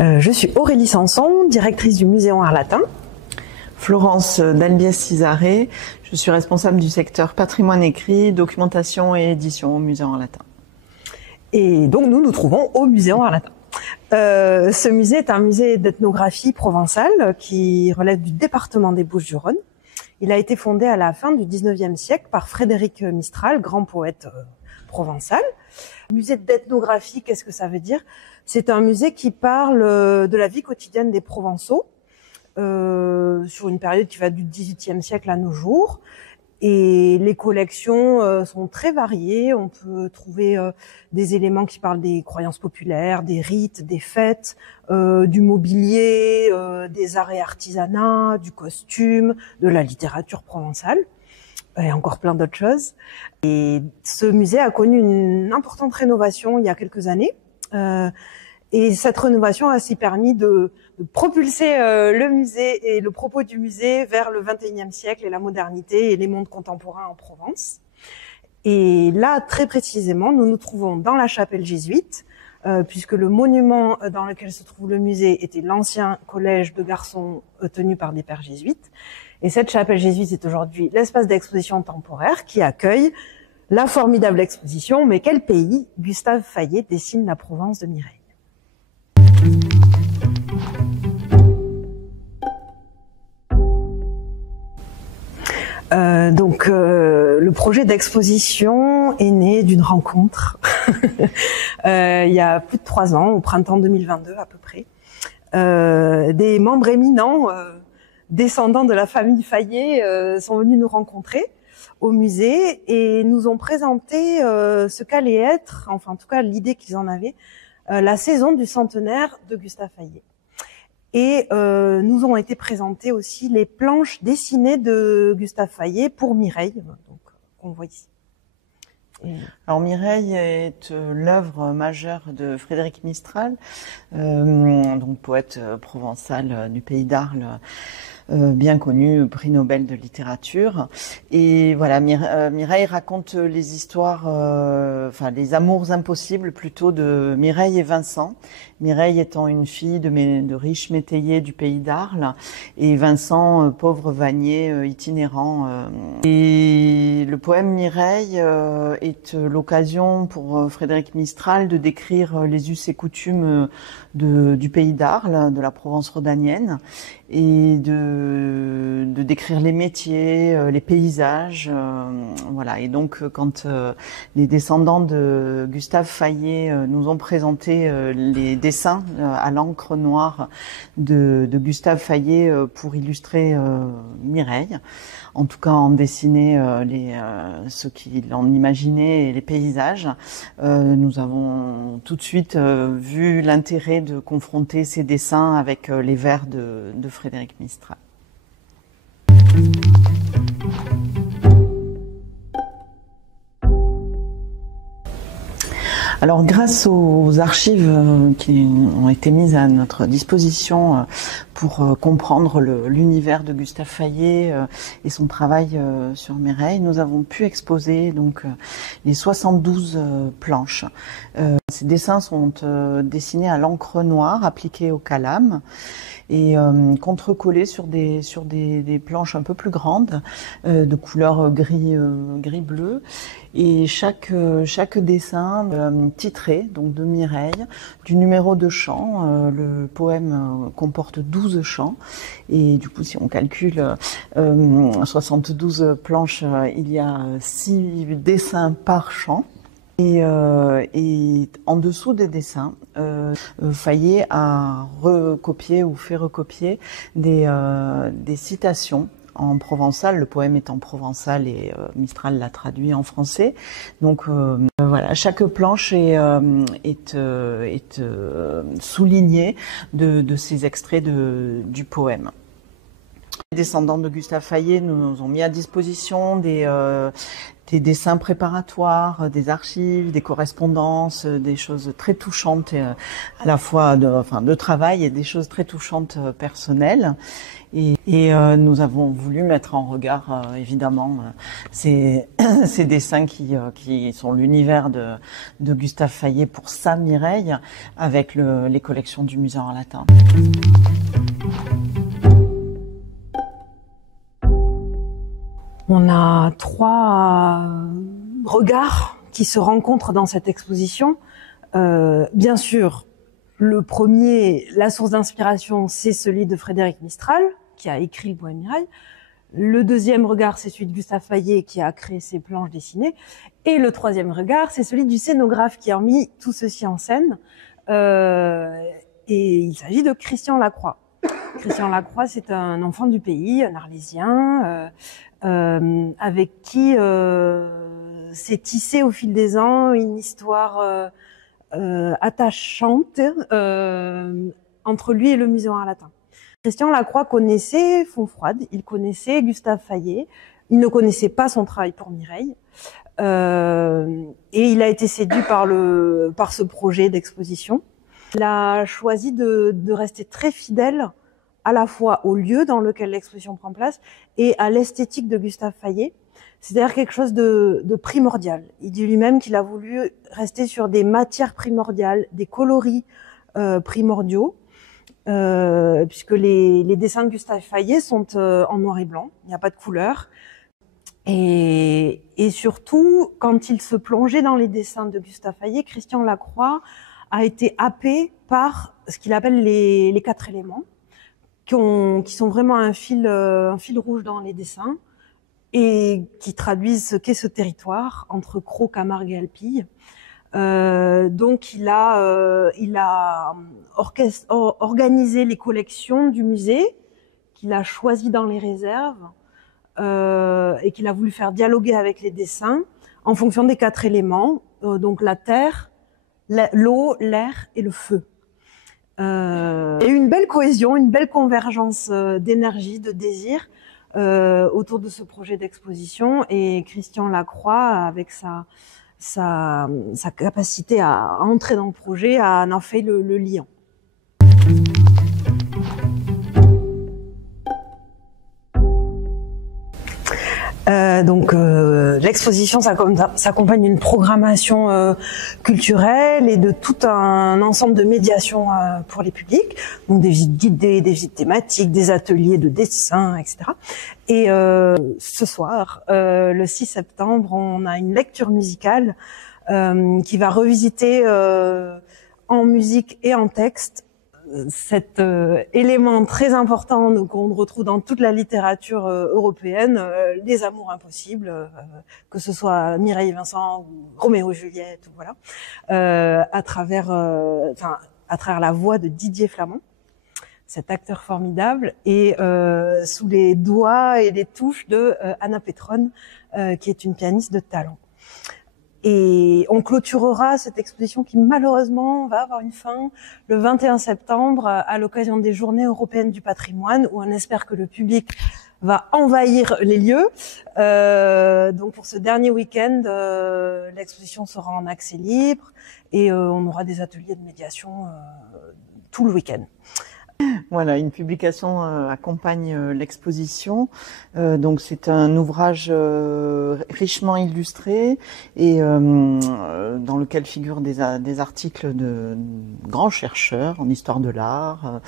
Je suis Aurélie Sanson, directrice du Muséum Art Latin. Florence Dalbiez-Cizaré, je suis responsable du secteur patrimoine écrit, documentation et édition au Muséum Art Latin. Et donc nous nous trouvons au Muséum Art Latin. Ce musée est un musée d'ethnographie provençale qui relève du département des Bouches-du-Rhône. Il a été fondé à la fin du 19e siècle par Frédéric Mistral, grand poète provençal. Musée d'ethnographie, qu'est-ce que ça veut dire? C'est un musée qui parle de la vie quotidienne des Provençaux sur une période qui va du XVIIIe siècle à nos jours. Et les collections sont très variées. On peut trouver des éléments qui parlent des croyances populaires, des rites, des fêtes, du mobilier, des arts et artisanats, du costume, de la littérature provençale et encore plein d'autres choses. Et ce musée a connu une importante rénovation il y a quelques années. Et cette rénovation a aussi permis de propulser le musée et le propos du musée vers le XXIe siècle et la modernité et les mondes contemporains en Provence. Et là, très précisément, nous nous trouvons dans la chapelle jésuite, puisque le monument dans lequel se trouve le musée était l'ancien collège de garçons tenu par des pères jésuites. Et cette chapelle jésuite est aujourd'hui l'espace d'exposition temporaire qui accueille la formidable exposition « Mais quel pays ?» Gustave Fayet dessine la Provence de Mireille. Le projet d'exposition est né d'une rencontre il y a plus de 3 ans, au printemps 2022 à peu près. Des membres éminents, descendants de la famille Fayet, sont venus nous rencontrer au musée et nous ont présenté ce qu'allait être, enfin en tout cas l'idée qu'ils en avaient, la saison du centenaire de Gustave Fayet. Et nous ont été présentées aussi les planches dessinées de Gustave Fayet pour Mireille, donc qu'on voit ici. Alors Mireille est l'œuvre majeure de Frédéric Mistral, donc poète provençal du pays d'Arles, bien connu, prix Nobel de littérature. Et voilà, Mireille raconte les histoires, enfin les amours impossibles plutôt de Mireille et Vincent. Mireille étant une fille de riches métayers du pays d'Arles et Vincent, pauvre vannier itinérant. Et le poème Mireille est l'occasion pour Frédéric Mistral de décrire les us et coutumes du pays d'Arles, de la Provence rhodanienne, et de décrire les métiers, les paysages, voilà. Et donc quand les descendants de Gustave Fayet nous ont présenté les dessins à l'encre noire de Gustave Fayet pour illustrer Mireille, en tout cas en dessiner ceux qui l'en imaginaient et les paysages, nous avons tout de suite vu l'intérêt de confronter ces dessins avec les vers de Frédéric Mistral. Alors, grâce aux archives qui ont été mises à notre disposition pour comprendre l'univers de Gustave Fayet et son travail sur Mireille, nous avons pu exposer donc les 72 planches. Ces dessins sont dessinés à l'encre noire appliquée au calame et contrecollés sur des planches un peu plus grandes de couleur gris-bleu. Et chaque dessin titré donc de Mireille, du numéro de chant. Le poème comporte 12 chants et du coup si on calcule 72 planches, il y a 6 dessins par chant. Et en dessous des dessins, Fayet a recopié ou fait recopier des citations en provençal. Le poème est en provençal et Mistral l'a traduit en français. Donc voilà, chaque planche est soulignée de ces extraits du poème. Les descendants de Gustave Fayet nous ont mis à disposition des dessins préparatoires, des archives, des correspondances, des choses très touchantes, à la fois de travail et des choses très touchantes personnelles. Et nous avons voulu mettre en regard, évidemment, ces dessins qui sont l'univers de Gustave Fayet pour sa Mireille, avec les collections du Musée Harlatin. On a 3 regards qui se rencontrent dans cette exposition. Bien sûr, le premier, la source d'inspiration, c'est celui de Frédéric Mistral, qui a écrit Le Poème Mireille. Le deuxième regard, c'est celui de Gustave Fayet, qui a créé ses planches dessinées. Et le troisième regard, c'est celui du scénographe qui a mis tout ceci en scène. Et il s'agit de Christian Lacroix. Christian Lacroix, c'est un enfant du pays, un Arlésien, avec qui s'est tissée au fil des ans une histoire attachante entre lui et le Musée Harlatin. Christian Lacroix connaissait Fontfroide, il connaissait Gustave Fayet, il ne connaissait pas son travail pour Mireille, et il a été séduit par ce projet d'exposition. Il a choisi de rester très fidèle à la fois au lieu dans lequel l'exposition prend place et à l'esthétique de Gustave Fayet. C'est-à-dire quelque chose de primordial. Il dit lui-même qu'il a voulu rester sur des matières primordiales, des coloris primordiaux, puisque les dessins de Gustave Fayet sont en noir et blanc, il n'y a pas de couleur. Et surtout, quand il se plongeait dans les dessins de Gustave Fayet, Christian Lacroix a été happé par ce qu'il appelle les 4 éléments, qui sont vraiment un fil rouge dans les dessins et qui traduisent ce qu'est ce territoire entre Cros, Camargue et Alpilles. Donc il a organisé les collections du musée, qu'il a choisi dans les réserves et qu'il a voulu faire dialoguer avec les dessins en fonction des 4 éléments, donc la terre, l'eau, l'air et le feu. Et une belle cohésion, une belle convergence d'énergie, de désir autour de ce projet d'exposition, et Christian Lacroix, avec sa capacité à entrer dans le projet, en a fait le liant. L'exposition s'accompagne d'une programmation culturelle et de tout un ensemble de médiations pour les publics, donc des visites guidées, des visites thématiques, des ateliers de dessin, etc. Et ce soir, le 6 septembre, on a une lecture musicale qui va revisiter en musique et en texte cet élément très important qu'on retrouve dans toute la littérature européenne, les amours impossibles, que ce soit Mireille et Vincent ou Roméo et Juliette, voilà, à travers la voix de Didier Flamand, cet acteur formidable, et sous les doigts et les touches de Anna Petron, qui est une pianiste de talent. Et on clôturera cette exposition qui malheureusement va avoir une fin le 21 septembre à l'occasion des Journées européennes du patrimoine, où on espère que le public va envahir les lieux. Donc pour ce dernier week-end, l'exposition sera en accès libre et on aura des ateliers de médiation tout le week-end. Voilà, une publication accompagne l'exposition. Donc c'est un ouvrage richement illustré et dans lequel figurent des articles de grands chercheurs en histoire de l'art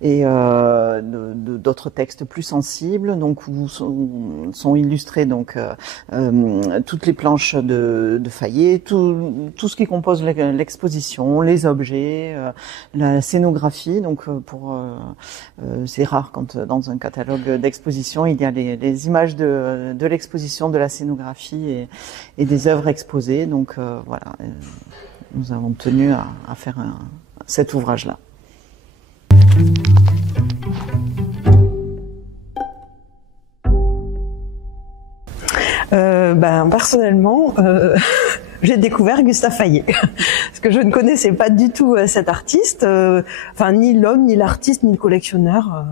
et d'autres textes plus sensibles. Donc où sont illustrés donc toutes les planches de Fayet, tout ce qui compose l'exposition, les objets, la scénographie. Donc c'est rare quand dans un catalogue d'exposition il y a les images de l'exposition, de la scénographie et des œuvres exposées. Donc voilà, nous avons tenu à faire cet ouvrage-là. Personnellement, j'ai découvert Gustave Fayet parce que je ne connaissais pas du tout cet artiste, ni l'homme, ni l'artiste, ni le collectionneur.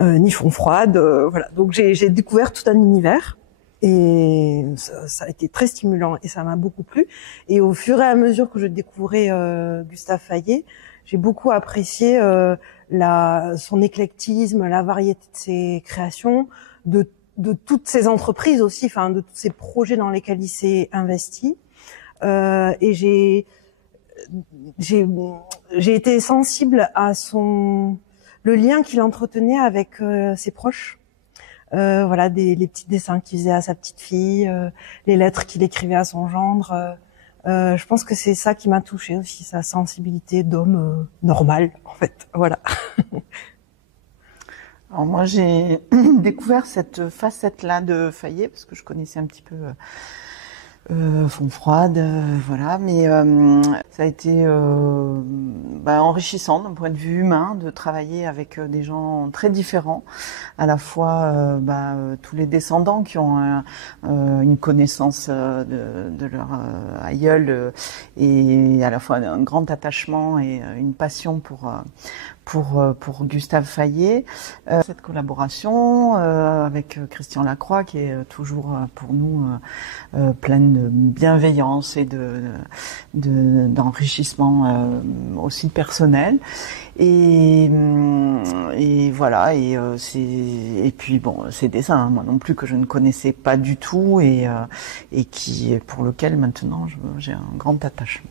ni fond froide. Voilà. Donc j'ai découvert tout un univers. Et ça a été très stimulant et ça m'a beaucoup plu. Et au fur et à mesure que je découvrais Gustave Fayet, j'ai beaucoup apprécié son éclectisme, la variété de ses créations, de toutes ses entreprises aussi, enfin de tous ses projets dans lesquels il s'est investi. Et j'ai été sensible à le lien qu'il entretenait avec ses proches. Voilà, les petits dessins qu'il faisait à sa petite fille, les lettres qu'il écrivait à son gendre. Je pense que c'est ça qui m'a touchée aussi, sa sensibilité d'homme normal, en fait. Voilà. Alors moi, j'ai découvert cette facette-là de Fayet, parce que je connaissais un petit peu fond froide, voilà, mais ça a été enrichissant d'un point de vue humain de travailler avec des gens très différents, à la fois tous les descendants qui ont une connaissance de leur aïeul et à la fois un grand attachement et une passion pour Gustave Fayet. Cette collaboration avec Christian Lacroix qui est toujours pour nous pleine de bienveillance et d'enrichissement aussi personnel. Et voilà, et puis bon, ces dessins, moi non plus, que je ne connaissais pas du tout et pour lequel maintenant j'ai un grand attachement.